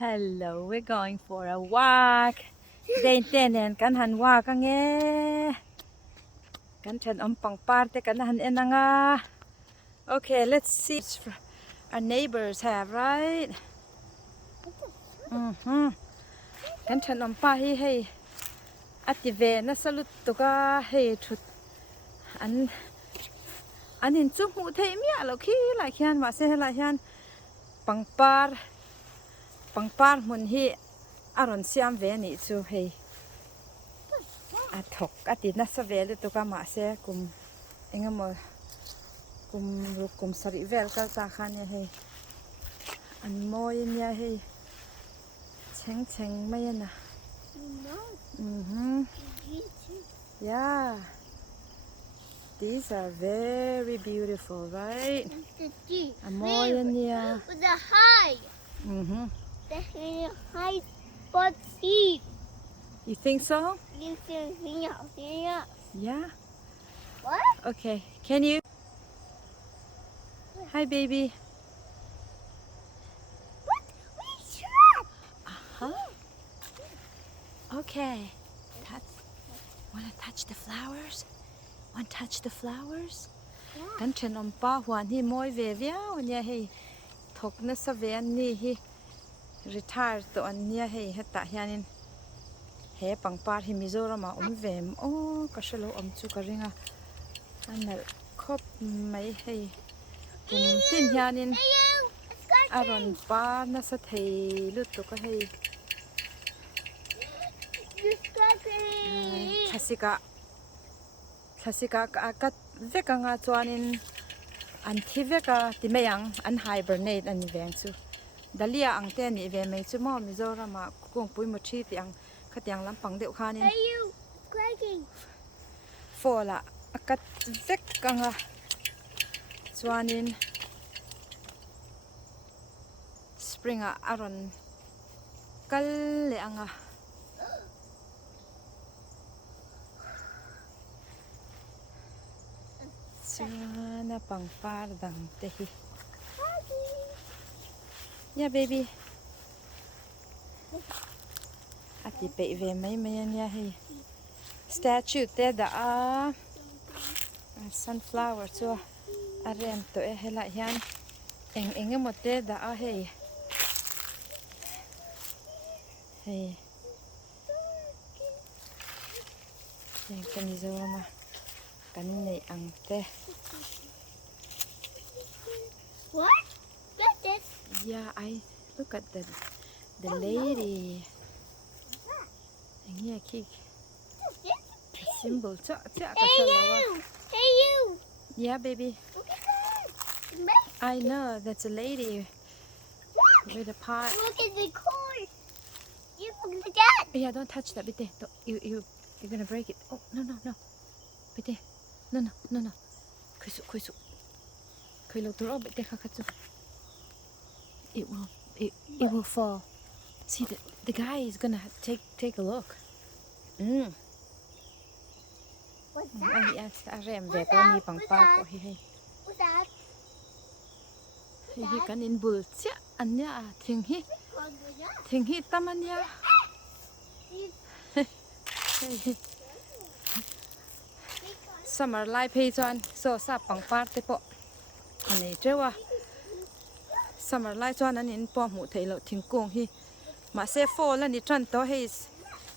Hello, we're going for a walk. Dane kan han walk ang kan chan pang parte kan han enanga. Okay, let's see what our neighbors have, right? Kan chan pa hi hey. Ative na salut to ka hey thut an in chu mu thei mi alo khi la khian ma se la hian pangpar mun hi aron siam ve ni chu hei a thok ati na sa ve le to ka ma se kum engamo kum sari vel kal ta khan ya hei an moi nya hei cheng mai na yeah, these are very beautiful, right? Amoya with the high. The high but seed. You think so? Yeah. What? Okay. Can you? Hi, baby. What? We shot. Okay. Wanna touch the flowers? Want to touch the flowers? Yeah. Kan chen pa huan hi moi ve viao nya hei thok na sa ve an ni hi retire to an nya hei heta hianin he pangpar hi Mizoram a vem o ka shalo chu ka ringa anal khop mai hei tin hianin aron pa na sa thei lut to ka hei Klasika ka veka nga chuanin an thi veka ti meyang an hibernate an veng chu dalia ang te ni ve mai chu mo Mizoram a kung pui mo thi ti ang khatiang lampang deuh khanin Hey you, cracking. fola akat veka nga chuanin spring a aron kal le anga Sana pangpar dang tehi. Yeah, baby. Ati pe ve mai ya hi. Statue te da sunflower chu arem to e hela hian eng mo te da hey. Hey. Yang kani zo ma kan nei ang te. What? Get this. Yeah, I look at the lady. And here, kick. Symbol. Hey you. Hey you. Yeah, baby. Look at that. I know that's a lady with a pot. Look at the corn. You look at that. Yeah, don't touch that. Bite. You're gonna break it. Oh no. Bite. No. Kuisu. Kuilo turo. Bite kakatsu. It will fall. See, the guy is gonna take a look. What's Oh, that? yes, arem ve to ni pangpar ko hi. What's that? Hi kan in bul cha anya thing hi tamanya. Summer life hi chuan so sa pangpar te po ani trewa summer life chuan an in po mu theilo thingkung hi ma se fall ani tran to hi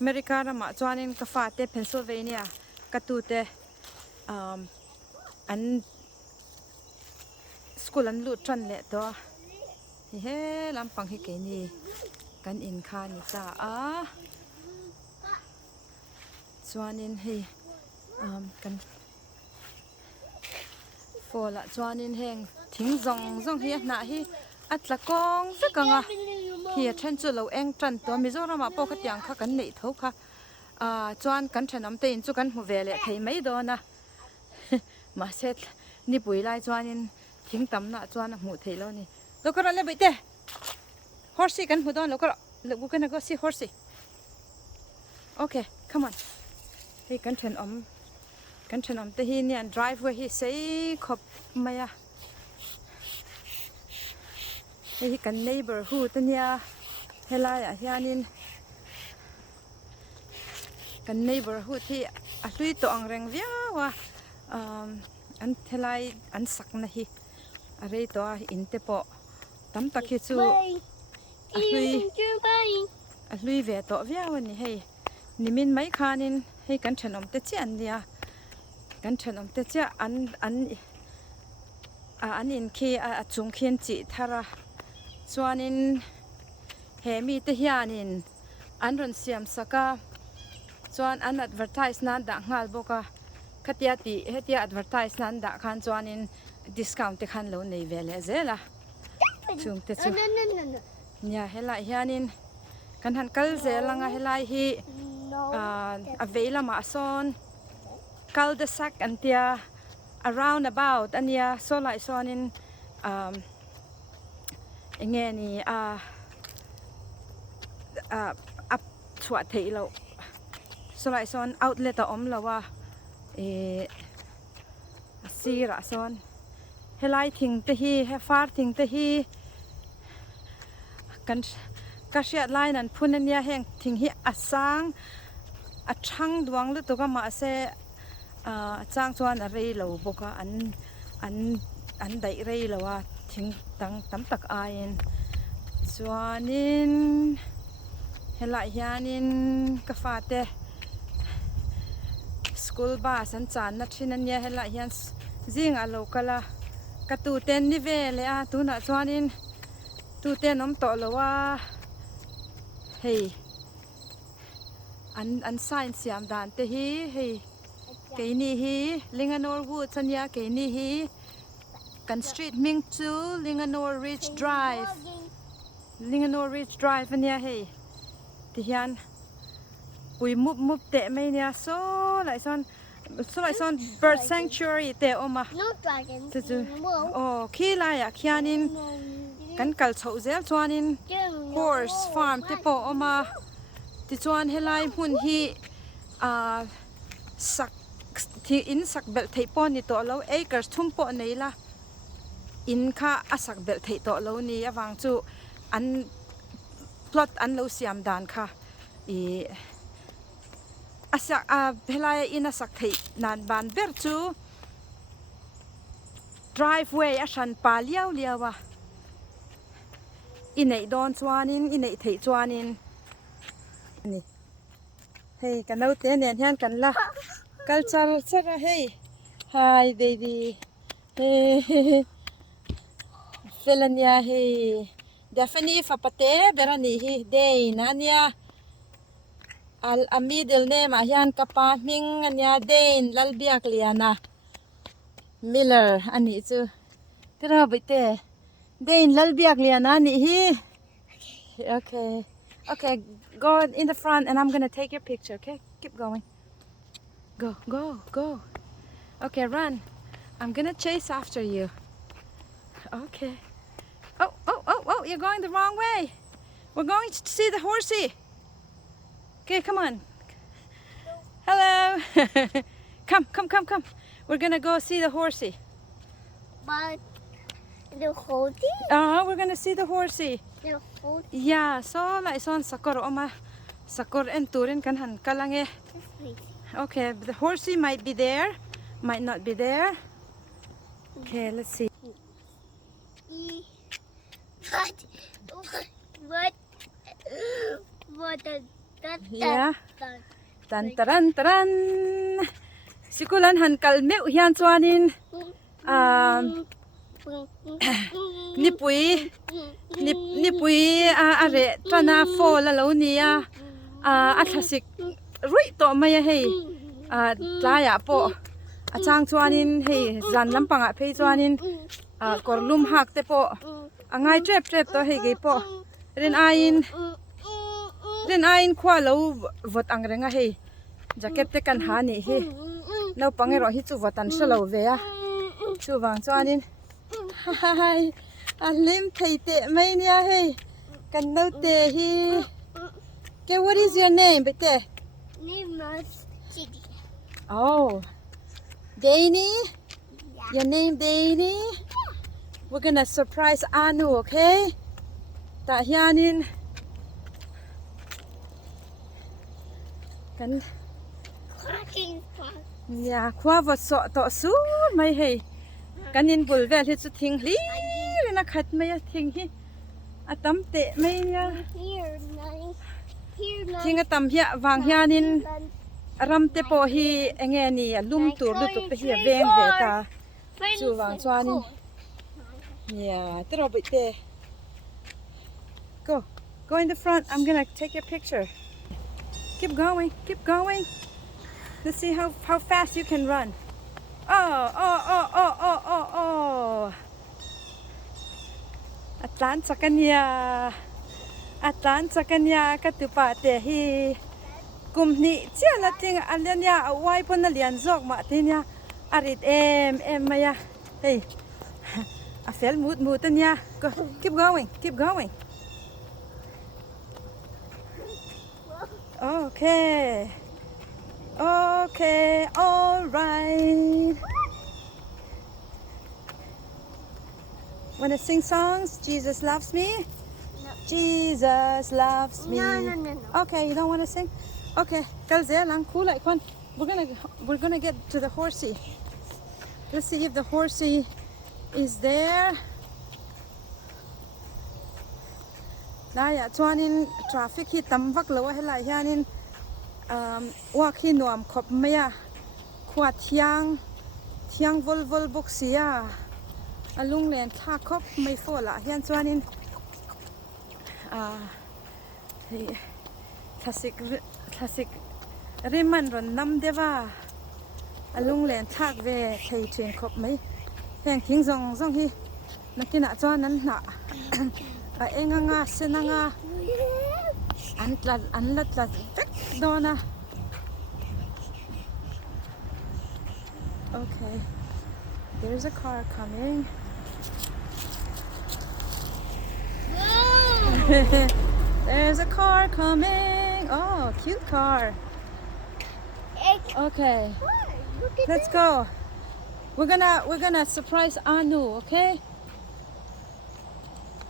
America ra ma chuan in ka fa te Pennsylvania ka tu te an school an lu tran le to he lampang hi ke ni kan in kha ni cha chuan in hi kan fola chuan in heng thing zong hi na hi atla kong zakanga hi then chu lo eng tran to Mizoram a po khatiang kha kan nei tho kha chuan kan thanam te in chu kan hu vele thei mai do na ma set ni pui lai chuan in thing tam na chuan mu thei lo ni lokara le bite horsey kan hu don lokara we're gonna go see horsey. Okay, come on. Hey, kan than te hi nian driveway hi sei khop maya hi kan neighborhood ania helai a hianin kan neighborhood hi a hlui to ang reng viawa an helai an sakna hi a rei to a in te po tam tak hi chu a hlui ve to viawa ni hei nimin mai khanin hei kan thanom te chi an nia kan thanom te cha an in khi a chung khian chi thara chuanin he mi te hianin an ron siam saka chuan an advertise nan da ngal boka khatia ti hetia advertise nan da khan chuanin discount te khan lo nei vele zela chung te chu nya helai hianin kan han kal zelanga helai hi a veila ma son cul de sac antia around about ania so lai sonin enge ni up chua thei lo so lai son outlet a om lawa sira son helai thing te hi he far thing te hi kan ka hriat lai nan phun ania heng thing hi asang a thang duang lu to ka ma se chang chuan a rei lo boka an dai rei lowa thing tang tam tak ain chuanin helai hianin ka fate school bus an chan na thin ania helai hian zing a lokala ka tu ten ni vele a tuna chuanin tu ten om to lowa hei an sign siam dan te hi hei ke ni hi Linganore Wood sanya ke ni hi kan street ming chu Linganore Ridge Drive ania hei ti hian pui mup te mai nia so lai son bird sanctuary te oma chu khi lai ya khianin kan kal chho zel chuanin horse farm te po oma ti chuan helai hun hi sak thi in sak bel thei pon ni to lo acres thum po nei la in kha asak bel thei to lo ni awang chu an plot an lo siam dan kha asak helai in asak thei nan ban ber chu driveway a shan pa liawa inei don chuanin inei thei chuanin ni hey kan au te nen hian kan la culture chara hey hi baby hey felania hey definitely fa pate berani hi Dane ania al middle name a hian kapa ming ania Dane lalbiak liana Miller ani chu tera bite Dane lalbiak liana ni hi okay go in the front and I'm gonna take your picture, okay? Keep going. Go. Okay, run. I'm gonna chase after you. Okay. Oh, you're going the wrong way. We're going to see the horsey. Okay, come on. Hello. Come. We're gonna go see the horsey. But the horsey? We're gonna see the horsey. Yeah, so like son sakor oma sakor and turin kan han kalange. Okay, the horsey might be there, might not be there. Okay, let's see. What Yeah. Taran. Sikulan han kalmeu hian chuanin nipui are trana fall lo nia a thasik rui to mai hei tlaya po a chang chuanin hei zan lampanga phei chuanin korlum hak te po angai trep to hei ge po ren ain khwa lo vot angrenga hei jacket te kan ha ni hi no pangero hi chu votan shalo ve a chu wang chuanin hi alim thei te mai nia hei kan no te hi okay, what is your name bete oh Dane your name Dane we're gonna surprise Anu okay ta hianin กัน Quacking spot. อย่าคว้าวัดสอต่อสู้ไม่ให้กันยินบุลเวลที่จะทิ้งลีเลยนะขัดไม่ทิ้งที่อาตำเตะไม่เนี่ย Here, nice. Here, nice. ทิ้งอาตำเหี้ยวางเหี้ยนินรำเตะโปฮีเองนี่ลุ่มตัวลุตุไปเหี้ยเวงเวตา Friends Chu vàng with xoan. cool. Yeah, throw it there. Go in the front. I'm gonna take your picture. Keep going, keep going. Let's see how fast you can run. Oh. Atlan sa kanya katupa tehi. Kumni chia la ting alyan ya awai pon na lian zok ma tinya arit em maya. Hey. I felt mood ya. Go. Keep going. Okay, all right. Wanna sing songs? Jesus loves me. No. Jesus loves me. No. Okay, you don't wanna sing? Okay, kalze lang kulay kon. We're gonna get to the horsey. Let's see if the horsey is there. Naya chuanin traffic hi tamvak lawa helai hianin wa khi nuam khop maya khwa thiang vol boxia alung len tha khop mai fola hian chuanin classic riman ron nam dewa alung len thak ve thei thin khop mai heng thing zong hi nakina chuanan na enga senanga anlatlat vek dona. Okay, there's a car coming. There's a car coming. Oh, cute car. Okay, let's go. We're gonna surprise Anu, okay?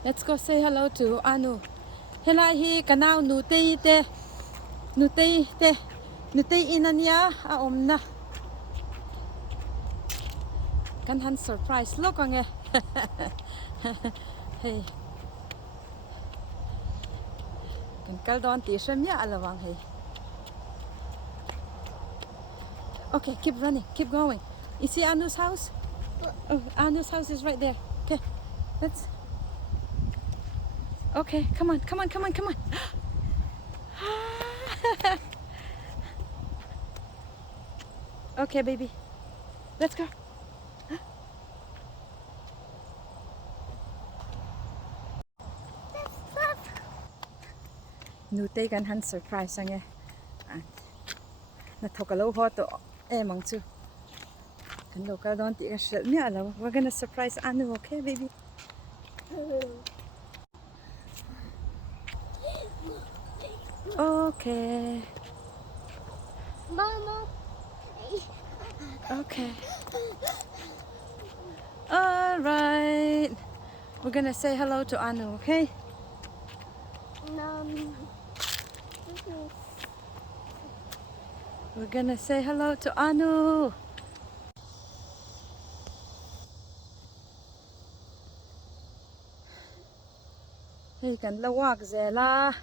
Let's go say hello to Anu. Hello hi kanao nutei inanya a omna. Kan han surprise look ang Hey. Kan kaldon ti shamya alawang hey. Okay, keep running, keep going. You see Anu's house? Oh, Anu's house is right there. Okay, let's. Okay, come on. Okay, baby. Let's go. Nutei kan han surprise ang nathokalo ho to mong chu. Kan local don ti ka shel mi ala. We're gonna surprise Anu, okay, baby? Okay. Mama. Okay. All right. We're gonna say hello to Anu, okay? We're gonna say hello to Anu. Hey, kan lawak zela.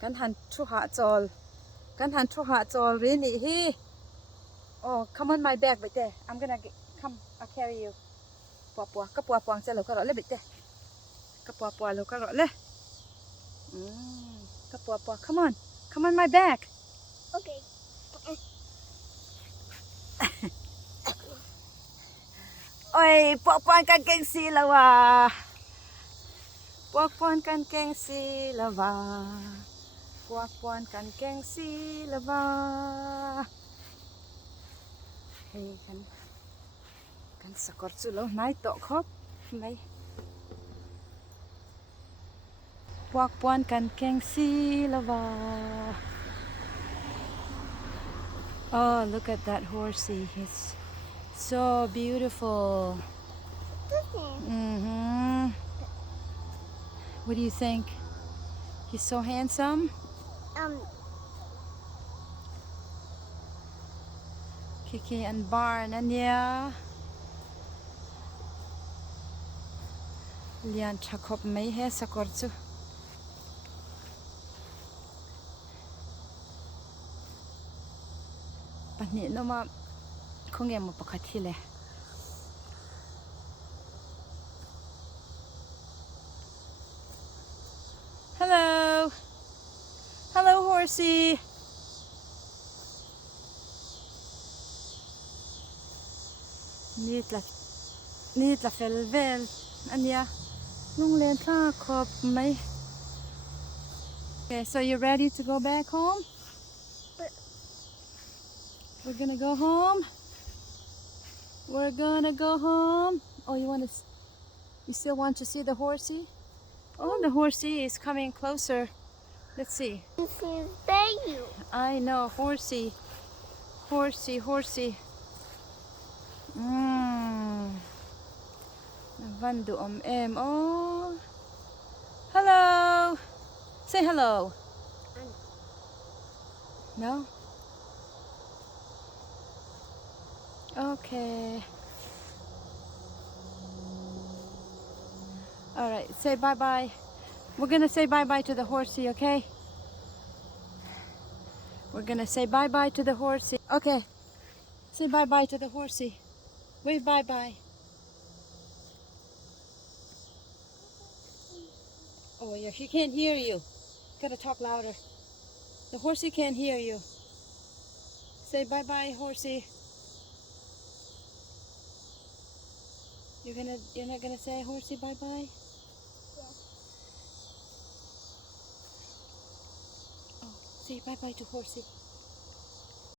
Kan han thu ha chol rini hi. Oh, come on my back bit there. I'm gonna come. I'll carry you. Pua puang se lo ka ro le bit there. Ka pua lo ka ro le. Ka pua. Come on my back. Okay. Oi, puan kan keng si lawa. Puan kan keng si lawa. Puan kan keng si lawa. Hey, kan sakor chu lo nai to khop mai. Puan kan keng si lawa. Oh, look at that horsey. It's so beautiful. What do you think? He's so handsome. Kiki and Barn and yeah. Lian chakop may he sakorchu. Pani no ma kung mo pakathile. Hello. Hello, horsey. Need la felvel. Anya. Nung len tha khop mai. Okay, so you ready to go back home? We're gonna go home. We're gonna go home. Oh, you still want to see the horsey? Oh, the horsey is coming closer. Let's see. This is baby. I know, horsey. Horsey, horsey. Vandu em. Oh. Hello. Say hello. No? Okay. All right, say bye-bye. We're gonna say bye-bye to the horsey, okay? We're gonna say bye-bye to the horsey. Okay, say bye-bye to the horsey. Wave bye-bye. Oh yeah, he can't hear you. Gotta talk louder. The horsey can't hear you. Say bye-bye, horsey. You're not gonna say horsey bye-bye? Oh, say bye-bye to horsey.